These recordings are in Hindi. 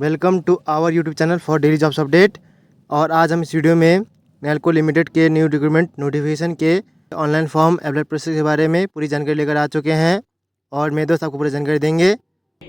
Welcome to our YouTube channel for daily jobs update. और आज हम इस वीडियो में नैल्को लिमिटेड के न्यू रिक्रूटमेंट नोटिफिकेशन के ऑनलाइन फॉर्म अप्लाई प्रोसेस के बारे में पूरी जानकारी लेकर आ चुके हैं और मेरे दोस्त आपको पूरी जानकारी देंगे।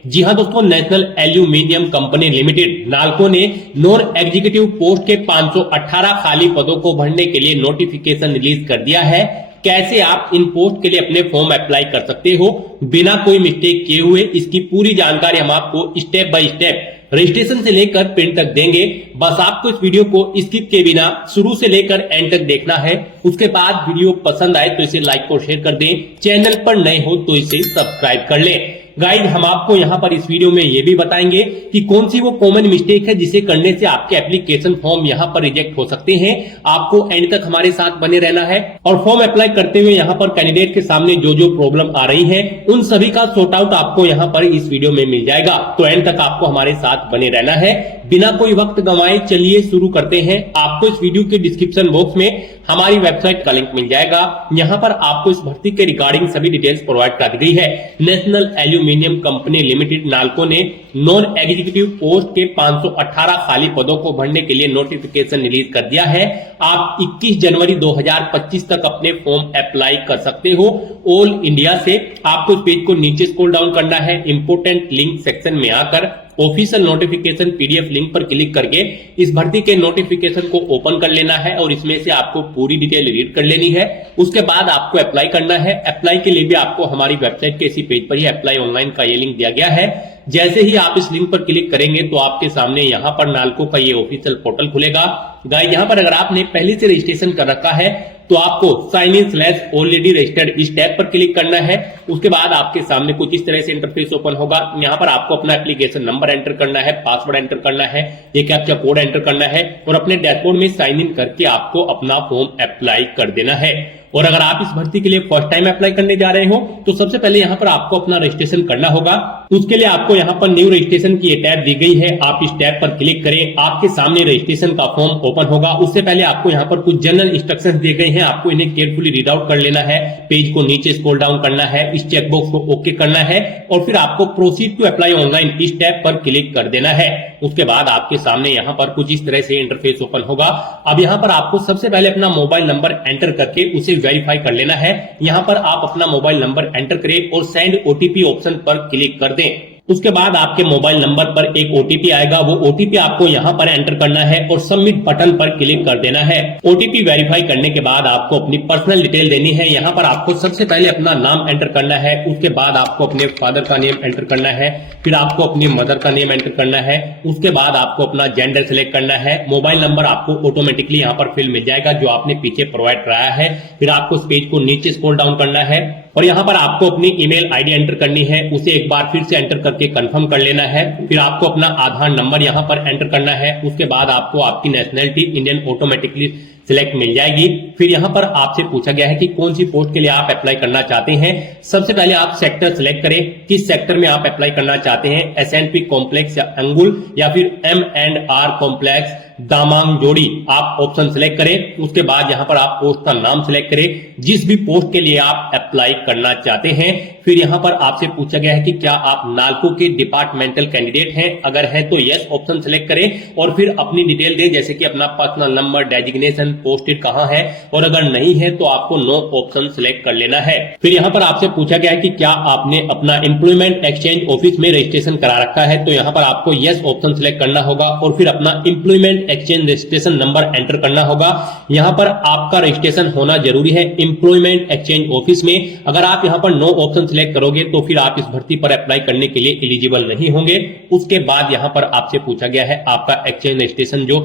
जी हां दोस्तों, national aluminium company limited NALCO ने नॉन एग्जीक्यूटिव पोस्ट के 518 खाली पदों को भरने के लिए नोटिफिकेशन रिलीज कर दिया है। कैसे आप इन पोस्ट के लिए अपने फॉर्म अप्लाई कर सकते हो बिना कोई मिस्टेक किए हुए, इसकी पूरी जानकारी हम आपको स्टेप बाय स्टेप रजिस्ट्रेशन से लेकर प्रिंट तक देंगे। बस आपको इस वीडियो को स्किप के बिना शुरू से लेकर एंड तक देखना है। उसके बाद वीडियो पसंद आए तो इसे लाइक और शेयर कर दें, चैनल पर नए हो तो इसे सब्सक्राइब कर लें। गाइड, हम आपको यहाँ पर इस वीडियो में ये भी बताएंगे कि कौन सी वो कॉमन मिस्टेक है जिसे करने से आपके एप्लीकेशन फॉर्म यहाँ पर रिजेक्ट हो सकते हैं। आपको एंड तक हमारे साथ बने रहना है और फॉर्म अप्लाई करते हुए यहाँ पर कैंडिडेट के सामने जो जो प्रॉब्लम आ रही है उन सभी का सॉर्ट आउट आपको यहाँ पर इस वीडियो में मिल जाएगा। तो एंड तक आपको हमारे साथ बने रहना है। बिना कोई वक्त गंवाए चलिए शुरू करते हैं। आपको इस वीडियो के डिस्क्रिप्शन बॉक्स में हमारी वेबसाइट का लिंक मिल जाएगा। यहाँ पर आपको इस भर्ती के रिगार्डिंग सभी डिटेल्स प्रोवाइड कर दी गई है। National aluminium company limited NALCO ने नॉन एग्जीक्यूटिव पोस्ट के 518 खाली पदों को भरने के लिए नोटिफिकेशन रिलीज कर दिया है। आप 21 जनवरी 2025 तक अपने फॉर्म अप्लाई कर सकते हो ऑल इंडिया से। आपको इस पेज को नीचे स्क्रॉल डाउन करना है, इंपोर्टेंट लिंक सेक्शन में आकर ऑफिशियल नोटिफिकेशन पीडीएफ लिंक पर क्लिक करके इस भर्ती के नोटिफिकेशन को ओपन कर लेना है और इसमें से आपको पूरी डिटेल रीड कर लेनी है। उसके बाद आपको अप्लाई करना है। अप्लाई के लिए भी आपको हमारी वेबसाइट के इसी पेज पर ही अप्लाई ऑनलाइन का ये लिंक दिया गया है। जैसे ही आप इस लिंक पर क्लिक करेंगे तो आपके सामने यहाँ पर नाल्को का ये ऑफिशियल पोर्टल खुलेगा। गाइस, यहाँ पर अगर आपने पहले से रजिस्ट्रेशन कर रखा है तो आपको sign in slash already registered इस टैब पर क्लिक करना है। उसके बाद आपके सामने कुछ इस तरह से इंटरफेस ओपन होगा। यहाँ पर आपको अपना एप्लीकेशन नंबर एंटर करना है, पासवर्ड एंटर करना है, ये कैप्चा कोड एंटर करना है और अपने डैशबोर्ड में साइन इन करके आपको अपना फॉर्म अप्लाई कर देना है। और अगर आप इस भर्ती के लिए फर्स्ट टाइम अप्लाई करने जा रहे हो तो सबसे पहले यहाँ पर आपको अपना रजिस्ट्रेशन करना होगा। उसके लिए आपको यहाँ पर न्यू रजिस्ट्रेशन की टैब दी गई है, आप इस टैब पर क्लिक करें। आपके सामने रजिस्ट्रेशन का फॉर्म ओपन होगा। उससे पहले आपको यहाँ पर कुछ जनरल इंस्ट्रक्शंस दिए गए हैं, आपको इन्हें केयरफुली रीड आउट कर लेना है। पेज को नीचे स्क्रॉल डाउन करना है, इस चेकबॉक्स को ओके करना है और फिर आपको प्रोसीड टू अप्लाई ऑनलाइन इस टैब पर क्लिक कर देना है। उसके बाद आपके सामने यहाँ पर कुछ इस तरह से इंटरफेस ओपन होगा। अब यहाँ पर आपको सबसे पहले अपना मोबाइल नंबर एंटर करके उसे वेरीफाई कर लेना है। यहां पर आप अपना मोबाइल नंबर एंटर करें और सेंड ओटीपी ऑप्शन पर क्लिक कर दें। उसके बाद आपके मोबाइल नंबर पर एक ओटीपी आएगा, वो ओटीपी आपको यहां पर एंटर करना है और सबमिट बटन पर क्लिक कर देना है। ओटीपी वेरीफाई करने के बाद आपको अपनी पर्सनल डिटेल देनी है। यहां पर आपको सबसे पहले अपना नाम एंटर करना है, उसके बाद आपको अपने फादर का नेम एंटर करना है, फिर आपको अपनी मदर का नेम एंटर करना है, उसके बाद आपको अपना जेंडर सिलेक्ट करना है। मोबाइल नंबर आपको ऑटोमेटिकली यहाँ पर फिल मिल जाएगा जो आपने पीछे प्रोवाइड कराया है। फिर आपको इस पेज को नीचे स्क्रॉल डाउन करना है और यहाँ पर आपको अपनी ईमेल आईडी एंटर करनी है, उसे एक बार फिर से एंटर करके कंफर्म कर लेना है। फिर आपको अपना आधार नंबर यहाँ पर एंटर करना है। उसके बाद आपको आपकी नेशनलिटी इंडियन ऑटोमेटिकली सिलेक्ट मिल जाएगी। फिर यहाँ पर आपसे पूछा गया है कि कौन सी पोस्ट के लिए आप अप्लाई करना चाहते हैं। सबसे पहले आप सेक्टर सिलेक्ट करें, किस सेक्टर में आप अप्लाई करना चाहते हैं, एसएनपी कॉम्प्लेक्स या अंगुल या फिर M&R कॉम्प्लेक्स दामांग जोड़ी। आप ऑप्शन सिलेक्ट करें। उसके बाद यहाँ पर आप पोस्ट का नाम सिलेक्ट करें जिस भी पोस्ट के लिए आप अप्लाई करना चाहते हैं। फिर यहाँ पर आपसे पूछा गया है कि क्या आप नाल्को के डिपार्टमेंटल कैंडिडेट हैं, अगर है तो यस ऑप्शन सिलेक्ट करें और फिर अपनी डिटेल दें जैसे कि अपना पर्सनल नंबर, डेजिग्नेशन, पोस्टेड कहां है, और अगर नहीं है तो आपको नो ऑप्शन सिलेक्ट कर लेना है। फिर यहाँ पर आपसे पूछा गया है कि क्या आपने अपना एम्प्लॉयमेंट एक्सचेंज ऑफिस में रजिस्ट्रेशन करा रखा है, तो यहाँ पर आपको यस ऑप्शन सिलेक्ट करना होगा और फिर अपना employment exchange registration number enter करना होगा। यहाँ पर आपका रजिस्ट्रेशन होना जरूरी है एम्प्लॉयमेंट एक्सचेंज ऑफिस में। अगर आप यहाँ पर नो ऑप्शन सिलेक्ट करोगे तो फिर आप इस भर्ती पर अप्लाई करने के लिए एलिजिबल नहीं होंगे। उसके बाद यहाँ पर आपसे पूछा गया है आपका एक्सचेंज रजिस्ट्रेशन जो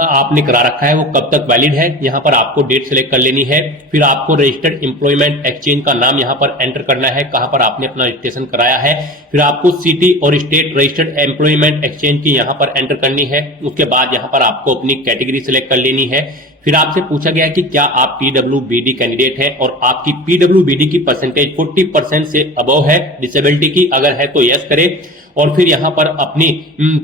आपने करा रखा है वो कब तक वैलिड है। यहाँ पर आपको डेट सिलेक्ट कर लेनी है। फिर आपको रजिस्टर्ड एम्प्लॉयमेंट एक्सचेंज का नाम यहाँ पर एंटर करना है, कहां पर आपने अपना रजिस्ट्रेशन कराया है। फिर आपको सिटी और स्टेट रजिस्टर्ड एम्प्लॉयमेंट एक्सचेंज की यहाँ पर एंटर करनी है। उसके बाद यहाँ पर आपको अपनी कैटेगरी सिलेक्ट कर लेनी है। फिर आपसे पूछा गया कि क्या आप पीडब्ल्यूबीडी कैंडिडेट हैं और आपकी पीडब्ल्यूबीडी की परसेंटेज 40% से अबव है डिसेबिलिटी की, अगर है तो यस करें और फिर यहाँ पर अपनी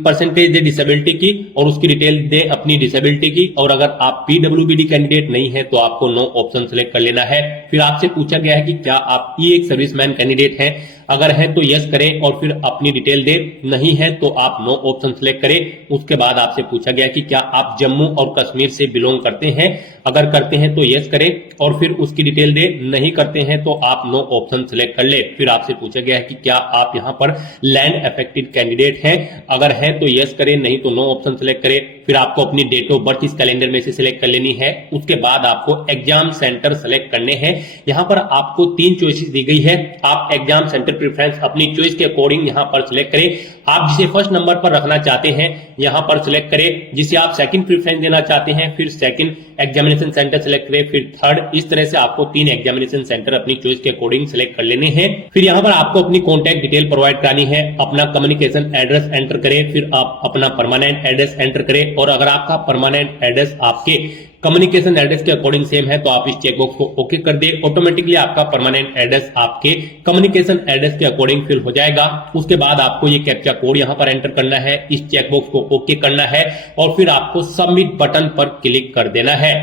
परसेंटेज दे डिसेबिलिटी की और उसकी डिटेल दे अपनी डिसेबिलिटी की। और अगर आप पीडब्ल्यूबीडी कैंडिडेट नहीं है तो आपको नो ऑप्शन सिलेक्ट कर लेना है। फिर आपसे पूछा गया है कि क्या आप एक सर्विसमैन कैंडिडेट हैं, अगर है तो यस करें और फिर अपनी डिटेल दे, नहीं है तो आप नो ऑप्शन सिलेक्ट करें। उसके बाद आपसे पूछा गया कि क्या आप जम्मू और कश्मीर से बिलोंग करते हैं, अगर करते हैं तो यस करें और फिर उसकी डिटेल दे, नहीं करते हैं तो आप नो ऑप्शन सिलेक्ट कर ले। फिर आपसे पूछा गया है कि क्या आप यहां पर लैंड अफेक्टेड कैंडिडेट हैं, अगर है तो यस करें, नहीं तो नो ऑप्शन सिलेक्ट करें। फिर आपको अपनी डेट ऑफ बर्थ इस कैलेंडर में से सिलेक्ट कर लेनी है। उसके बाद आपको एग्जाम सेंटर सेलेक्ट करने हैं। यहां पर आपको 3 चॉइसेस दी गई है, आप एग्जाम सेंटर प्रेफरेंस अपनी चॉइस के अकॉर्डिंग यहां पर सिलेक्ट करें। आप जिसे फर्स्ट नंबर पर रखना चाहते हैं यहां पर सिलेक्ट करें, जिसे आप सेकंड प्रेफरेंस देना चाहते हैं फिर सेकंड एग्जामिनेशन सेंटर सिलेक्ट करें, फिर थर्ड। इस तरह से आपको 3 एग्जामिनेशन सेंटर अपनी चॉइस के अकॉर्डिंग सिलेक्ट कर लेने हैं। फिर यहां पर आपको अपनी कॉन्टैक्ट डिटेल प्रोवाइड करानी है, अपना कम्युनिकेशन एड्रेस एंटर करें, फिर आप अपना परमानेंट एड्रेस एंटर करें। और अगर आपका परमानेंट एड्रेस आपके कम्युनिकेशन एड्रेस के अकॉर्डिंग सेम है तो आप इस चेकबॉक्स को ओके कर दे। ऑटोमेटिकली आपका परमानेंट एड्रेस आपके कम्युनिकेशन एड्रेस के अकॉर्डिंग फिल हो जाएगा। उसके बाद आपको ये कैप्चा कोड यहां पर एंटर करना है, इस चेकबॉक्स को ओके करना है और फिर आपको सबमिट बटन पर क्लिक कर देना है।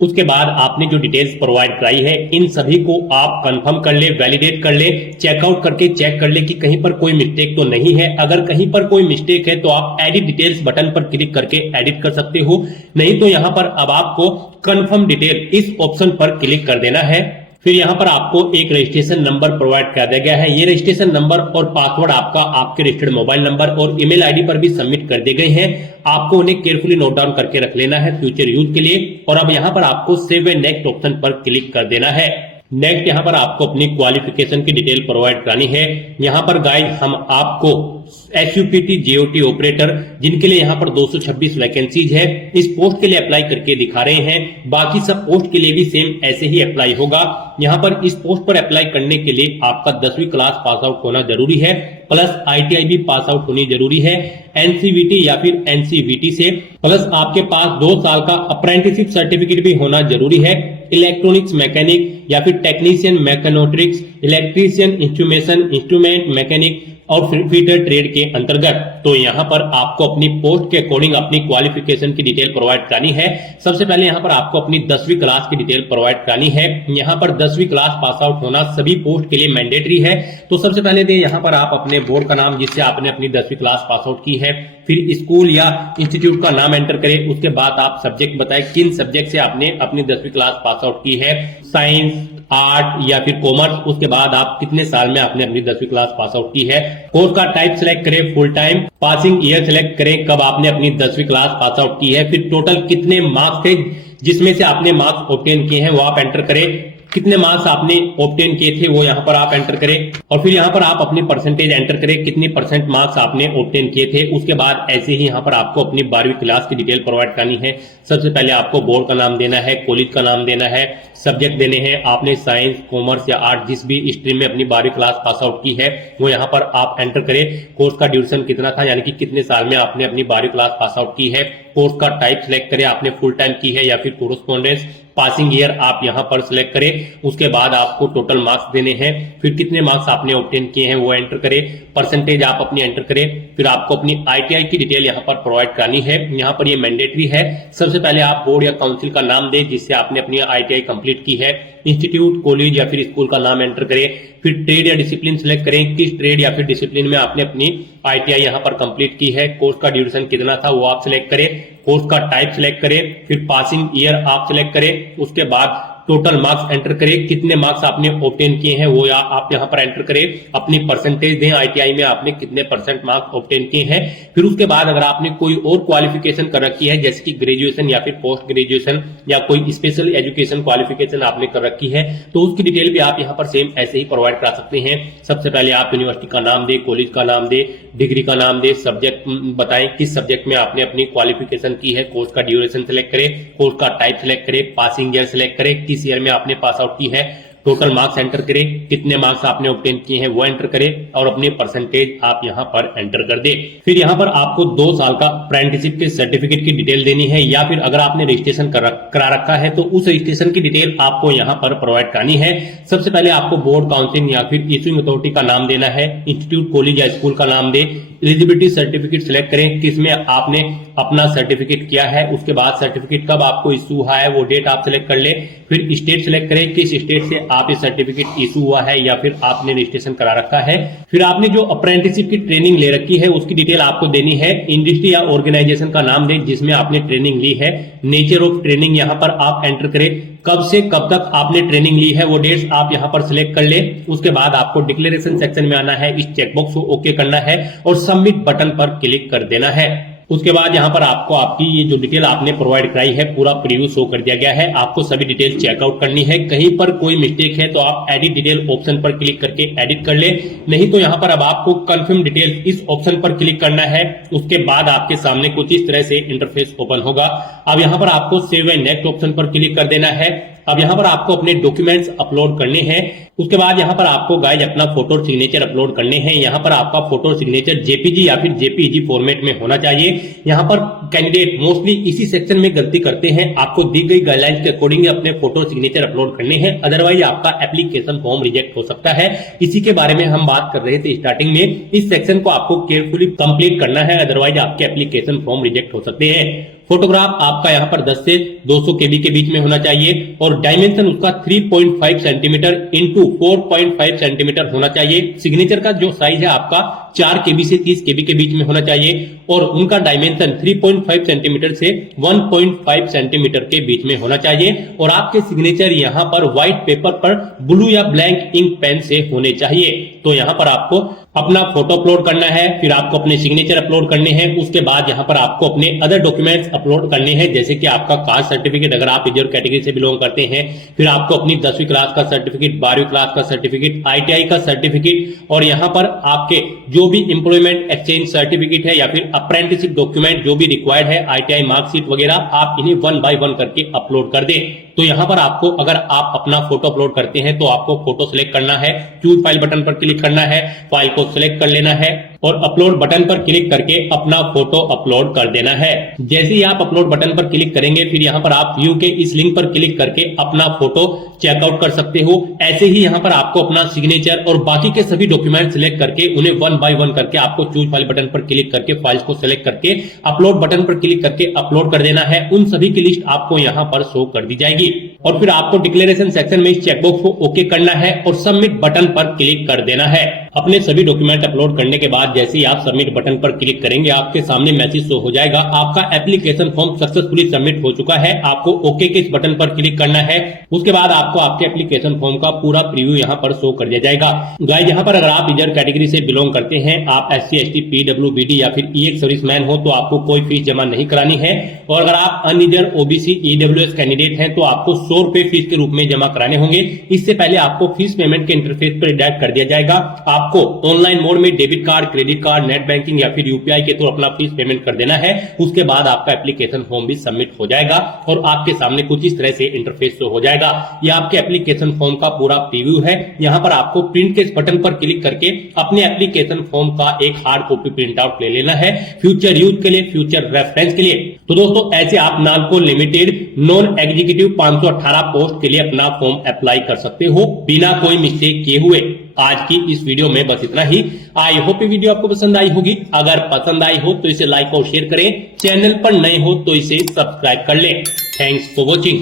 उसके बाद आपने जो डिटेल्स प्रोवाइड कराई है इन सभी को आप कंफर्म कर ले, वैलिडेट कर ले, चेकआउट करके चेक कर ले कि कहीं पर कोई मिस्टेक तो नहीं है। अगर कहीं पर कोई मिस्टेक है तो आप एडिट डिटेल्स बटन पर क्लिक करके एडिट कर सकते हो, नहीं तो यहां पर अब आपको कंफर्म डिटेल इस ऑप्शन पर क्लिक कर देना है। फिर यहां पर आपको एक रजिस्ट्रेशन नंबर प्रोवाइड कर दिया गया है। ये रजिस्ट्रेशन नंबर और पासवर्ड आपका आपके रजिस्टर्ड मोबाइल नंबर और ईमेल आईडी पर भी सबमिट कर दिए गए हैं। आपको उन्हें केयरफुली नोट डाउन करके रख लेना है फ्यूचर यूज के लिए। और अब यहां पर आपको सेव एंड नेक्स्ट ऑप्शन पर क्लिक कर देना है। नेक्स्ट यहां पर आपको अपनी क्वालिफिकेशन की डिटेल प्रोवाइड करानी है। यहां पर गाइस हम आपको SUPT GOT ऑपरेटर जिनके लिए यहां पर 226 वैकेंसीज है इस पोस्ट के लिए अप्लाई करके दिखा रहे हैं। बाकी सब पोस्ट के लिए भी सेम ऐसे ही अप्लाई होगा। यहां पर इस पोस्ट पर अप्लाई करने के लिए आपका 10वीं क्लास पास आउट होना जरूरी है, प्लस ITI भी पास आउट होनी जरूरी है NCVT या फिर NCVT से, प्लस आपके पास 2 साल का अप्रेंटिसशिप सर्टिफिकेट भी होना जरूरी है। इलेक्ट्रॉनिक्स मैकेनिक या फिर टेक्नीशियन मैकेनोट्रिक्स, इलेक्ट्रीशियन, इंस्ट्रूमेंट मैकेनिक और फीटर ट्रेड के अंतर्गत। तो यहां पर आपको अपनी पोस्ट के अकॉर्डिंग अपनी क्वालिफिकेशन की डिटेल प्रोवाइड करानी है। सबसे पहले यहां पर आपको अपनी 10वीं क्लास की डिटेल प्रोवाइड करानी है। यहां पर 10वीं क्लास पास आउट होना सभी पोस्ट के लिए मैंडेटरी है। तो सबसे पहले दे यहां पर आप अपने बोर्ड का नाम जिससे आपने अपनी 10वीं क्लास पास आउट की है, फिर स्कूल या इंस्टीट्यूट का नाम एंटर करें। उसके बाद आप सब्जेक्ट बताएं किन सब्जेक्ट से आपने अपनी 10वीं क्लास पास आउट की है, साइंस, आर्ट या फिर कॉमर्स। उसके बाद आप कितने साल में आपने अपनी 10वीं क्लास पास आउट की है। कोर्स का टाइप सिलेक्ट करें, full time, passing year select करें, कब आपने अपनी 10वीं क्लास पास आउट की है, फिर टोटल कितने मार्क्स थे जिसमें से आपने मार्क्स ऑब्टेन किए हैं वो आप एंटर करें। कितने मार्क्स आपने ऑब्टेन किए थे वो यहां पर आप एंटर करें और फिर यहां पर आप अपनी परसेंटेज एंटर करें, कितनी % मार्क्स आपने ऑब्टेन किए थे। उसके बाद ऐसे ही यहां पर आपको अपनी 12वीं क्लास की डिटेल प्रोवाइड करनी है। सबसे पहले आपको बोर्ड का नाम देना है, कॉलेज का नाम देना है, सब्जेक्ट देने हैं। आपने साइंस, कॉमर्स या आर्ट जिस भी स्ट्रीम में अपनी 12वीं क्लास पास आउट की है वो यहां पर आप एंटर करें। कोर्स का ड्यूरेशन कितना था, यानी कि कितने साल में आपने अपनी 12वीं क्लास पास आउट की है। कोर्स का टाइप सिलेक्ट करें, आपने फुल टाइम की है या फिर कोरेस्पोंडेंस। पासिंग ईयर आप यहां पर सिलेक्ट करें। उसके बाद आपको टोटल मार्क्स देने हैं, फिर कितने मार्क्स आपने ऑब्टेन किए हैं वो एंटर करें, परसेंटेज आप अपनी एंटर करें। फिर आपको अपनी ITI की डिटेल यहां पर प्रोवाइड करनी है। यहां पर ये मैंडेटरी है। सबसे पहले आप बोर्ड या काउंसिल का नाम दें जिससे आपने अपनी ITI कंप्लीट की है। इंस्टीट्यूट, कॉलेज या फिर स्कूल का नाम एंटर करें। फिर ट्रेड या डिसिप्लिन सिलेक्ट करें, किस ट्रेड या फिर डिसिप्लिन में आपने अपनी ITI यहां पर कंप्लीट की है। कोर्स का ड्यूरेशन कितना था वो आप सिलेक्ट करें। कोर्स का टाइप सिलेक्ट करें, फिर पासिंग ईयर आप सिलेक्ट करें। उसके बाद टोटल मार्क्स एंटर करें, कितने मार्क्स आपने ऑब्टेन किए हैं वो आप यहां पर एंटर करें। अपनी परसेंटेज दें, ITI में आपने कितने % मार्क्स ऑब्टेन किए हैं। फिर उसके बाद अगर आपने कोई और क्वालिफिकेशन कर रखी है जैसे कि ग्रेजुएशन या फिर पोस्ट ग्रेजुएशन या कोई स्पेशल एजुकेशन क्वालिफिकेशन आपने कर रखी है तो उसकी डिटेल भी आप यहां पर सेम ऐसे ही प्रोवाइड करा सकते हैं। सबसे पहले आप यूनिवर्सिटी का नाम दे, कॉलेज का नाम दे, डिग्री का नाम दे, सब्जेक्ट बताएं किस सब्जेक्ट में आपने अपनी क्वालिफिकेशन की है। कोर्स का ड्यूरेशन सिलेक्ट करें, कोर्स का टाइप सिलेक्ट करें, पासिंग ईयर सिलेक्ट करें, किस ईयर में आपने पास आउट की है। टोटल मार्क्स एंटर करें, कितने मार्क्स आपने ऑब्टेन किए हैं वो एंटर करें और अपने परसेंटेज आप यहां पर एंटर कर दे। फिर यहां पर आपको 2 साल का अप्रेंटिसशिप के सर्टिफिकेट की डिटेल देनी है या फिर अगर आपने रजिस्ट्रेशन करा रखा है तो उस रजिस्ट्रेशन की डिटेल आपको यहां पर प्रोवाइड करनी है। सबसे पहले आपको बोर्ड, काउंसिल या फिर इश्यूइंग अथॉरिटी का नाम देना है। इंस्टीट्यूट, कॉलेज या स्कूल का नाम दे। एलिजिबिलिटी सर्टिफिकेट सिलेक्ट करें, किसमें आपने अपना सर्टिफिकेट किया है। उसके बाद सर्टिफिकेट कब आपको इश्यू हुआ है वो डेट आप सिलेक्ट कर ले। फिर स्टेट सिलेक्ट करें, किस स्टेट से आप ये सर्टिफिकेट इशू हुआ है या फिर आपने रजिस्ट्रेशन करा रखा है। फिर आपने जो अप्रेंटिसशिप की ट्रेनिंग ले रखी है उसकी डिटेल आपको देनी है। इंडस्ट्री या ऑर्गेनाइजेशन का नाम दें जिसमें आपने ट्रेनिंग ली है। नेचर ऑफ ट्रेनिंग यहाँ पर आप एंटर करें, कब से कब तक आपने ट्रेनिंग ली है वो डेट्स आप यहाँ पर सिलेक्ट कर ले। उसके बाद आपको डिक्लेरेशन सेक्शन में आना है, इस चेकबॉक्स को ओके करना है और सबमिट बटन पर क्लिक कर देना है। उसके बाद यहाँ पर आपको आपकी ये जो डिटेल आपने प्रोवाइड कराई है पूरा प्रीव्यू शो कर दिया गया है। आपको सभी डिटेल चेकआउट करनी है। कहीं पर कोई मिस्टेक है तो आप एडिट डिटेल ऑप्शन पर क्लिक करके एडिट कर ले, नहीं तो यहाँ पर अब आपको कंफर्म डिटेल इस ऑप्शन पर क्लिक करना है। उसके बाद आपके सामने कुछ इस तरह से इंटरफेस ओपन होगा। अब यहाँ पर आपको सेव एंड नेक्स्ट ऑप्शन पर क्लिक कर देना है। अब यहाँ पर आपको अपने डॉक्यूमेंट्स अपलोड करने हैं। उसके बाद यहाँ पर आपको गाइज अपना फोटो और सिग्नेचर अपलोड करने हैं। यहाँ पर आपका फोटो और सिग्नेचर जेपीजी या फिर जेपीईजी फॉर्मेट में होना चाहिए। यहाँ पर कैंडिडेट मोस्टली इसी सेक्शन में गलती करते हैं। आपको दी गई गाइडलाइंस के अकॉर्डिंग अपने फोटो और सिग्नेचर अपलोड करने हैं, अदरवाइज आपका एप्लीकेशन फॉर्म रिजेक्ट हो सकता है। इसी के बारे में हम बात कर रहे थे स्टार्टिंग में। इस सेक्शन को आपको केयरफुली कंप्लीट करना है, अदरवाइज आपके एप्लीकेशन फॉर्म रिजेक्ट हो सकते हैं। फोटोग्राफ आपका यहाँ पर 10 से 200 केबी के बीच में होना चाहिए और डायमेंशन उसका 3.5 सेंटीमीटर इंटू 4.5 सेंटीमीटर होना चाहिए। सिग्नेचर का जो साइज है आपका 4 केबी से 30 केबी के बीच में होना चाहिए और उनका डायमेंशन 3.5 सेंटीमीटर से 1.5 सेंटीमीटर के बीच में होना चाहिए। और आपके सिग्नेचर यहाँ पर व्हाइट पेपर पर ब्लू या ब्लैंक इंक पेन से होने चाहिए। तो यहाँ पर आपको अपना फोटो अपलोड करना है, फिर आपको अपने सिग्नेचर अपलोड करने हैं। उसके बाद यहाँ पर आपको अपने अदर डॉक्यूमेंट्स अपलोड करने हैं, जैसे कि आपका कास्ट सर्टिफिकेट अगर आप रिजर्व कैटेगरी से बिलोंग करते हैं, फिर आपको अपनी 10वीं क्लास का सर्टिफिकेट, 12वीं क्लास का सर्टिफिकेट, आईटीआई का सर्टिफिकेट और यहाँ पर आपके जो भी एम्प्लॉयमेंट एक्सचेंज सर्टिफिकेट है या फिर अप्रेंटिसशिप डॉक्यूमेंट जो भी रिक्वायर्ड है, आईटीआई मार्कशीट वगैरह, आप इन्हें 1 बाय 1 करके अपलोड कर दें। तो यहाँ पर आपको अगर आप अपना फोटो अपलोड करते हैं तो आपको फोटो सिलेक्ट करना है, चूज फाइल बटन पर क्लिक करना है, फाइल को सिलेक्ट कर लेना है और अपलोड बटन पर क्लिक करके अपना फोटो अपलोड कर देना है। जैसे ही आप अपलोड बटन पर क्लिक करेंगे फिर यहाँ पर आप व्यू के इस लिंक पर क्लिक करके अपना फोटो चेकआउट कर सकते हो। ऐसे ही यहाँ पर आपको अपना सिग्नेचर और बाकी के सभी डॉक्यूमेंट सिलेक्ट करके उन्हें 1 बाय 1 करके आपको चूज फाइल बटन पर क्लिक करके फाइल्स को सिलेक्ट करके अपलोड बटन पर क्लिक करके अपलोड कर देना है। उन सभी की लिस्ट आपको यहाँ पर शो कर दी जाएगी और फिर आपको डिक्लेरेशन सेक्शन में इस चेकबॉक्स को ओके करना है और सबमिट बटन पर क्लिक कर देना है। अपने सभी डॉक्यूमेंट अपलोड करने के बाद जैसे ही आप सबमिट बटन पर क्लिक करेंगे आपके सामने मैसेज शो हो जाएगा, आपका एप्लीकेशन फॉर्म सक्सेसफुली सबमिट हो चुका है। आपको ओके के इस बटन पर क्लिक करना है। उसके बाद आपको आपके एप्लीकेशन फॉर्म का पूरा प्रीव्यू यहाँ पर शो कर दिया जाएगा। गाइस यहाँ पर अगर आप रिजर्व कैटेगरी से बिलोंग करते हैं, आप SC ST PWBD या फिर EX सर्विसमैन हो तो आपको कोई फीस जमा नहीं करानी है और अगर आप अनरिजर्व OBC EWS कैंडिडेट हैं तो आपको 100 रुपए फीस के रूप में जमा कराने होंगे। इससे पहले आपको फीस पेमेंट के इंटरफेस पर रिडायरेक्ट कर दिया जाएगा। आपको ऑनलाइन मोड में debit card, credit card, net banking या फिर यूपीआई के थ्रू अपना फीस पेमेंट कर देना है। उसके बाद आपका एप्लीकेशन फॉर्म भी सबमिट हो जाएगा और आपके सामने कुछ इस तरह से इंटरफेस शो हो जाएगा। यह आपके एप्लीकेशन फॉर्म का पूरा प्रीव्यू है। यहाँ पर आपको प्रिंट के इस बटन पर क्लिक करके अपने एप्लीकेशन फॉर्म का एक हार्ड कॉपी प्रिंट आउट ले लेना है, फ्यूचर यूज के लिए, फ्यूचर रेफरेंस के लिए। तो दोस्तों ऐसे आप NALCO limited non executive 518 post के लिए अपना फॉर्म अप्लाई कर सकते हो बिना कोई मिस्टेक किए हुए। आज की इस वीडियो में बस इतना ही। आई होप ये वीडियो आपको पसंद आई होगी। अगर पसंद आई हो तो इसे लाइक और शेयर करें। चैनल पर नए हो तो इसे सब्सक्राइब कर लें। Thanks for watching.